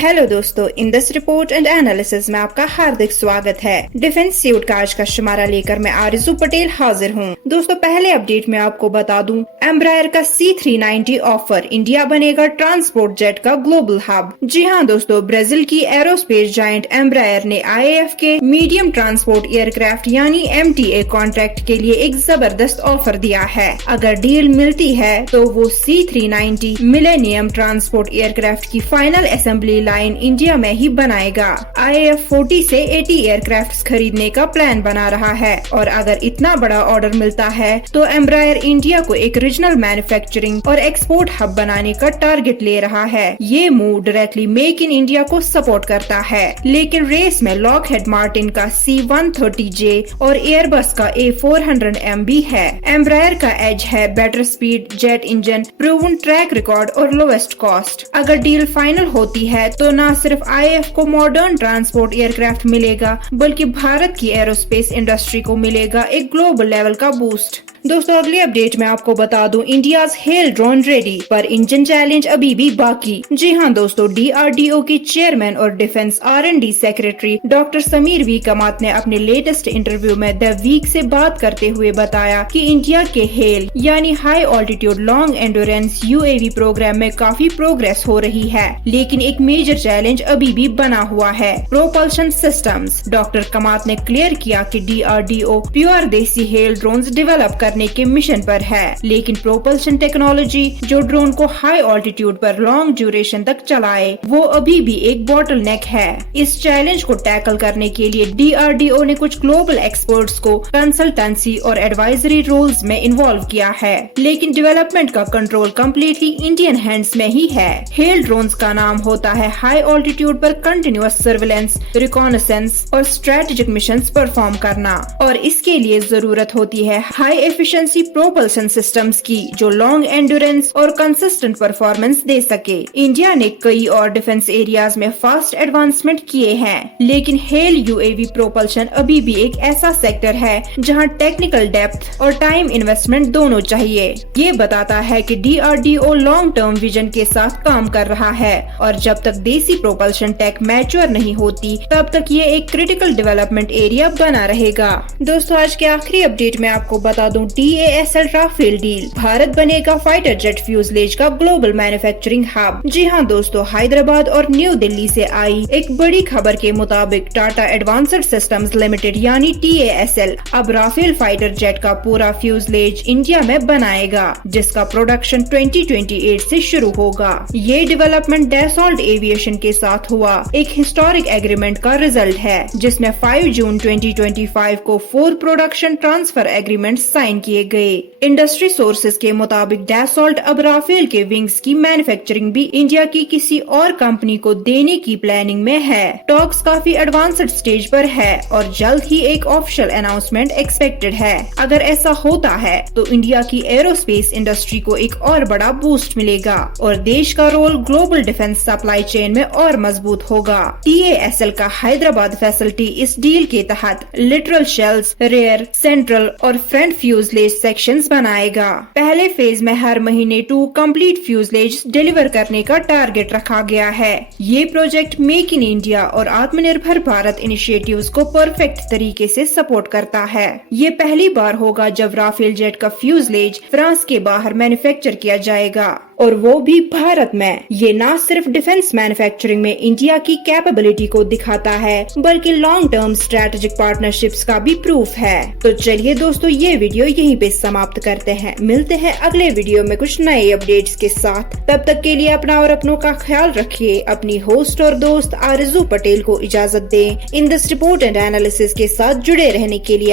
Hello दोस्तों, in this report and analysis में आपका हार्दिक स्वागत है। डिफेंस सूट का आज का शुमारा लेकर मैं आरिज़ू पटेल हाजिर हूँ। दोस्तों, पहले अपडेट में आपको बता दूं, एम्ब्रायर का C390 ऑफर, इंडिया बनेगा ट्रांसपोर्ट जेट का ग्लोबल हब। जी हाँ दोस्तों, ब्राजील की एरोस्पेस जायंट एम्ब्रायर ने IAF के मीडियम ट्रांसपोर्ट एयरक्राफ्ट यानी MTA कॉन्ट्रैक्ट के लिए एक जबरदस्त ऑफर दिया है। अगर डील मिलती है तो वो C390 मिलेनियम ट्रांसपोर्ट एयरक्राफ्ट की फाइनल असेंबली लाइन इंडिया में ही बनाएगा। IAF 40 से 80 एयरक्राफ्ट खरीदने का प्लान बना रहा है और अगर इतना बड़ा ऑर्डर मिलता है तो एम्ब्रायर इंडिया को एक रीजनल मैन्युफैक्चरिंग और एक्सपोर्ट हब बनाने का टारगेट ले रहा है। ये move directly make in India को सपोर्ट करता है, लेकिन रेस में लॉकहेड मार्टिन का C130J और एयरबस का A400M भी है। एम्ब्रायर का एज है better speed, jet engine, proven track record और लोवेस्ट कॉस्ट। अगर डील फाइनल होती है तो न सिर्फ IAF को मॉडर्न ट्रांसपोर्ट एयरक्राफ्ट मिलेगा, बल्कि भारत की एरोस्पेस इंडस्ट्री को मिलेगा एक ग्लोबल लेवल का बूस्ट। दोस्तों, अगली अपडेट में आपको बता दूं, इंडियाज हेल ड्रोन रेडी, पर इंजन चैलेंज अभी भी बाकी। जी हाँ दोस्तों, DRDO के चेयरमैन और defence R&D secretary doctor Samir V Kamat ने अपने लेटेस्ट इंटरव्यू में द वीक से बात करते हुए बताया कि इंडिया के हेल यानी high altitude long endurance UAV programme में काफी प्रोग्रेस हो रही है, लेकिन एक मेजर चैलेंज अभी भी बना हुआ है, प्रोपल्शन सिस्टम्स। डॉक्टर कमात ने क्लियर किया कि DRDO प्योर देसी हेल ड्रोन्स डेवलप करने के मिशन पर है, लेकिन प्रोपल्शन टेक्नोलॉजी जो ड्रोन को हाई ऑल्टीट्यूड पर लॉन्ग ड्यूरेशन तक चलाए, वो अभी भी एक बॉटलनेक है। इस चैलेंज को टैकल करने के लिए DRDO ने कुछ ग्लोबल एक्सपर्ट्स को कंसल्टेंसी और एडवाइजरी रोल्स में इन्वॉल्व किया है, लेकिन डेवलपमेंट का कंट्रोल कम्प्लीटली इंडियन हैंड्स में ही है। हेल ड्रोन्स का नाम होता है हाई ऑल्टीट्यूड पर कंटिन्यूअस सर्विलेंस, रिकॉनेसेंस और स्ट्रेटेजिक मिशंस परफॉर्म करना, और इसके लिए जरूरत होती है हाई एफिशिएंसी प्रोपल्शन सिस्टम्स की जो लॉन्ग एंड्योरेंस और कंसिस्टेंट परफॉर्मेंस दे सके। इंडिया ने कई और डिफेंस एरियाज में फास्ट एडवांसमेंट किए हैं, लेकिन हेल UAV प्रोपल्शन अभी भी एक ऐसा सेक्टर है जहां टेक्निकल डेप्थ और टाइम इन्वेस्टमेंट दोनों चाहिए। ये बताता है कि DRDO लॉन्ग टर्म विजन के साथ काम कर रहा है, और जब तक देसी प्रोपल्शन टेक मैच्योर नहीं होती तब तक ये एक क्रिटिकल डेवलपमेंट एरिया बना रहेगा। दोस्तों, आज के आखिरी अपडेट में आपको बता दूं, DASL राफेल डील, भारत बनेगा फाइटर जेट फ्यूजलेज का ग्लोबल मैन्युफैक्चरिंग हब। जी हाँ दोस्तों, हैदराबाद और न्यू दिल्ली से आई एक बड़ी खबर के मुताबिक टाटा एडवांस्ड सिस्टम्स लिमिटेड यानी TASL अब राफेल फाइटर जेट का पूरा फ्यूजलेज इंडिया में बनाएगा, जिसका प्रोडक्शन 2028 से शुरू होगा। ये डेवलपमेंट डैसॉल्ट एविएशन के साथ हुआ एक हिस्टोरिक एग्रीमेंट का रिजल्ट है, जिसमें 5 जून 2025 को 4 प्रोडक्शन ट्रांसफर एग्रीमेंट साइन किए गए। इंडस्ट्री सोर्सेज के मुताबिक डैसॉल्ट अब राफेल के विंग्स की मैन्युफैक्चरिंग भी इंडिया की किसी और कंपनी को देने की प्लानिंग में है। टॉक्स काफी एडवांस्ड स्टेज पर है और जल्द ही एक ऑफिशियल अनाउंसमेंट एक्सपेक्टेड है। अगर ऐसा होता है तो इंडिया की एरोस्पेस इंडस्ट्री को एक और बड़ा बूस्ट मिलेगा और देश का role global defence supply chain में और मजबूत होगा। TASL का हैदराबाद फैसिलिटी इस डील के तहत लिटरल शेल्स, रेयर, सेंट्रल और फ्रंट फ्यूजलेज सेक्शंस बनाएगा। पहले फेज में हर महीने 2 कंप्लीट फ्यूजलेज डिलीवर करने का टारगेट रखा गया है। ये प्रोजेक्ट मेक इन इंडिया और आत्मनिर्भर भारत इनिशिएटिव्स को परफेक्ट तरीके से सपोर्ट करता है। ये पहली बार होगा जब राफेल जेट का फ्यूजलेज फ्रांस के बाहर मैन्युफैक्चर किया जाएगा, और वो भी भारत में। ये न सिर्फ डिफेंस मैन्युफैक्चरिंग में इंडिया की कैपेबिलिटी को दिखाता है, बल्कि लॉन्ग टर्म स्ट्रेटेजिक पार्टनरशिप्स का भी प्रूफ है। तो चलिए दोस्तों, ये वीडियो यहीं पे समाप्त करते हैं। मिलते हैं अगले वीडियो में कुछ नए अपडेट्स के साथ। तब तक के लिए अपना और अपनों का ख्याल रखिए। अपनी होस्ट और दोस्त आरिज़ू पटेल को इजाजत दें। In this report and analysis के साथ जुड़े रहने के लिए